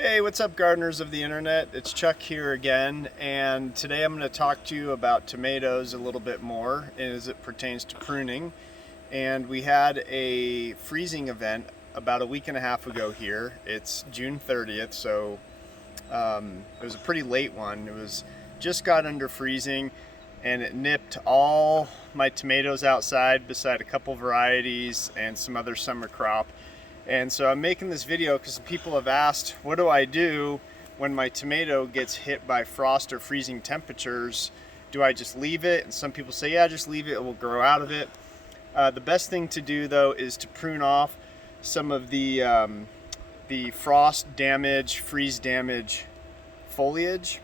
Hey, what's up, gardeners of the internet? It's Chuck here again, and today I'm going to talk to you about tomatoes a little bit more as it pertains to pruning. And we had a freezing event about a week and a half ago here. It's June 30th, so it was a pretty late one. It was just got under freezing, and it nipped all my tomatoes outside beside a couple varieties and some other summer crop. And so I'm making this video because people have asked, what do I do when my tomato gets hit by frost or freezing temperatures? Do I just leave it? And some people say, yeah, just leave it, it will grow out of it. The best thing to do though is to prune off some of the frost damage, freeze damage foliage,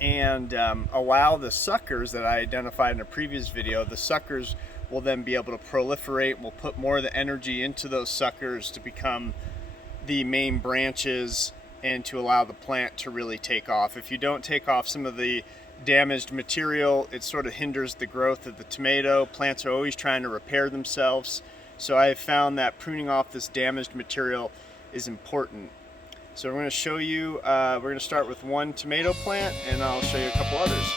and allow the suckers that I identified in a previous video. The suckers will then be able to proliferate. We'll put more of the energy into those suckers to become the main branches and to allow the plant to really take off. If you don't take off some of the damaged material, it sort of hinders the growth of the tomato. Plants are always trying to repair themselves. So I have found that pruning off this damaged material is important. So we're going to show you, we're going to start with one tomato plant and I'll show you a couple others.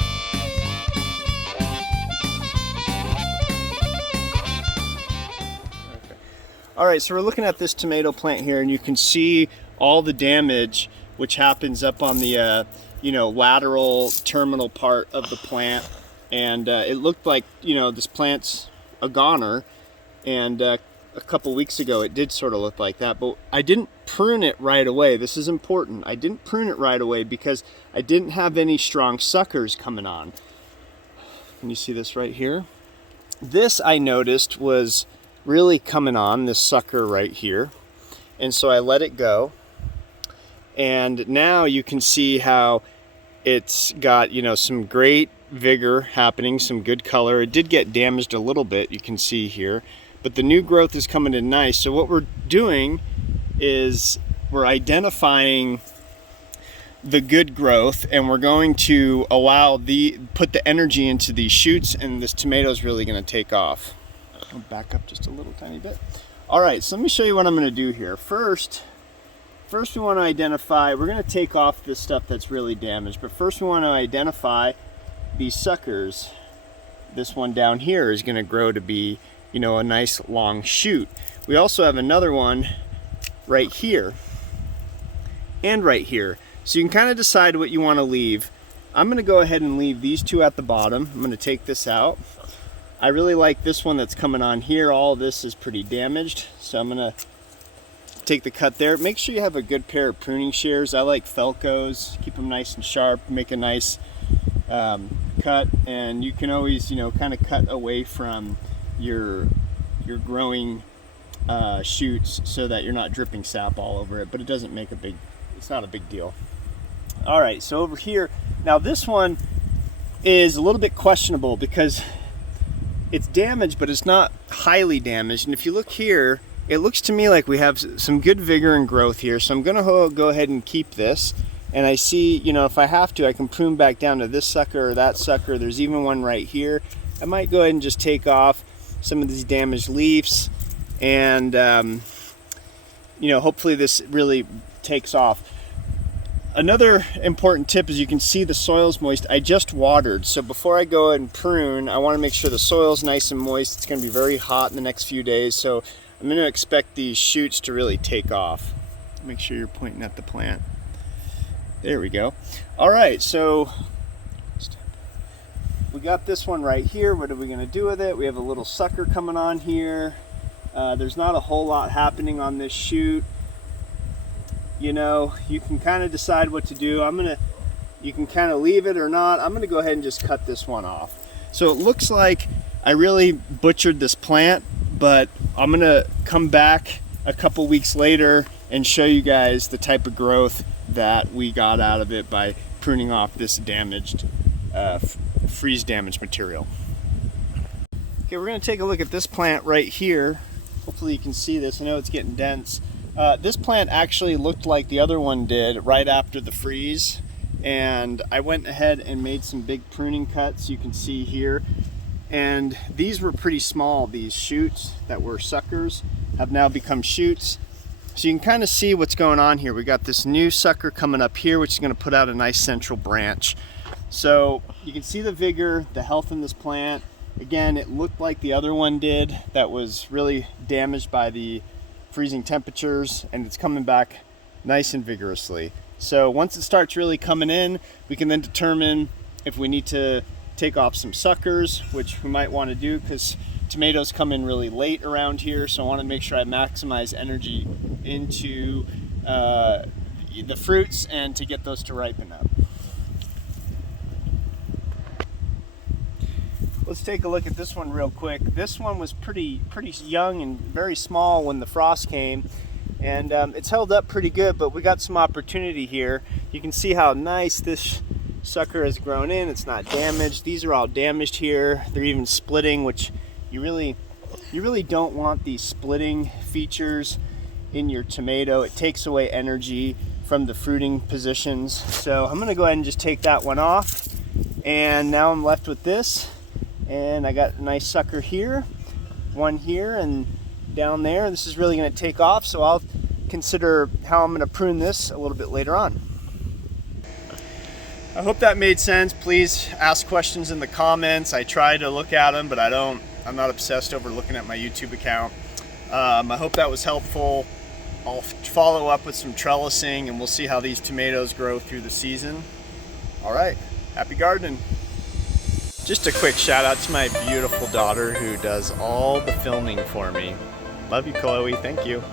All right, so we're looking at this tomato plant here, and you can see all the damage which happens up on the lateral terminal part of the plant. And it looked like, this plant's a goner, and a couple weeks ago it did sort of look like that, but I didn't prune it right away. This is important. I didn't prune it right away because I didn't have any strong suckers coming on. Can you see this right here? This, I noticed, was really coming on, this sucker right here, and so I let it go, and now you can see how it's got some great vigor happening, some good color. It did get damaged a little bit, you can see here, but the new growth is coming in nice. So what we're doing is we're identifying the good growth, and we're going to put the energy into these shoots, and this tomato is really going to take off. I'll back up just a little tiny bit. All right, so let me show you what I'm going to do here. First we want to identify, we're going to take off this stuff that's really damaged, but first we want to identify these suckers. This one down here is going to grow to be, a nice long shoot. We also have another one right here and right here. So you can kind of decide what you want to leave. I'm going to go ahead and leave these two at the bottom. I'm going to take this out. I really like this one that's coming on here. All of this is pretty damaged, so I'm gonna take the cut there. Make sure you have a good pair of pruning shears. I like Felcos, keep them nice and sharp, make a nice cut, and you can always, kind of cut away from your growing shoots so that you're not dripping sap all over it, but it doesn't make it's not a big deal. All right, so over here, now this one is a little bit questionable because it's damaged, but it's not highly damaged. And if you look here, it looks to me like we have some good vigor and growth here. So I'm gonna go ahead and keep this. And I see, if I have to, I can prune back down to this sucker or that sucker. There's even one right here. I might go ahead and just take off some of these damaged leaves, and hopefully this really takes off. Another important tip is you can see the soil's moist. I just watered, so before I go and prune, I want to make sure the soil's nice and moist. It's going to be very hot in the next few days, so I'm going to expect these shoots to really take off. Make sure you're pointing at the plant. There we go. All right, so we got this one right here. What are we going to do with it? We have a little sucker coming on here. There's not a whole lot happening on this shoot. You can kind of decide what to do. You can kind of leave it or not. I'm gonna go ahead and just cut this one off. So it looks like I really butchered this plant, but I'm gonna come back a couple weeks later and show you guys the type of growth that we got out of it by pruning off this damaged, freeze damaged material. Okay, we're gonna take a look at this plant right here. Hopefully you can see this. I know it's getting dense. This plant actually looked like the other one did right after the freeze, and I went ahead and made some big pruning cuts, you can see here, and these were pretty small. These shoots that were suckers have now become shoots. So you can kind of see what's going on here. We got this new sucker coming up here, which is going to put out a nice central branch. So you can see the vigor, the health in this plant. Again, it looked like the other one did that was really damaged by the freezing temperatures, and it's coming back nice and vigorously. So once it starts really coming in, we can then determine if we need to take off some suckers, which we might want to do because tomatoes come in really late around here. So I want to make sure I maximize energy into the fruits and to get those to ripen up. Let's take a look at this one real quick. This one was pretty young and very small when the frost came, and it's held up pretty good, but we got some opportunity here. You can see how nice this sucker has grown in. It's not damaged. These are all damaged here. They're even splitting, which you really don't want these splitting features in your tomato. It takes away energy from the fruiting positions. So I'm gonna go ahead and just take that one off, and now I'm left with this. And I got a nice sucker here, one here and down there. This is really going to take off, so I'll consider how I'm going to prune this a little bit later on. I hope that made sense. Please ask questions in the comments. I try to look at them, but I'm not obsessed over looking at my YouTube account. I hope that was helpful. I'll follow up with some trellising, and we'll see how these tomatoes grow through the season. All right, happy gardening. Just a quick shout out to my beautiful daughter who does all the filming for me. Love you, Chloe. Thank you.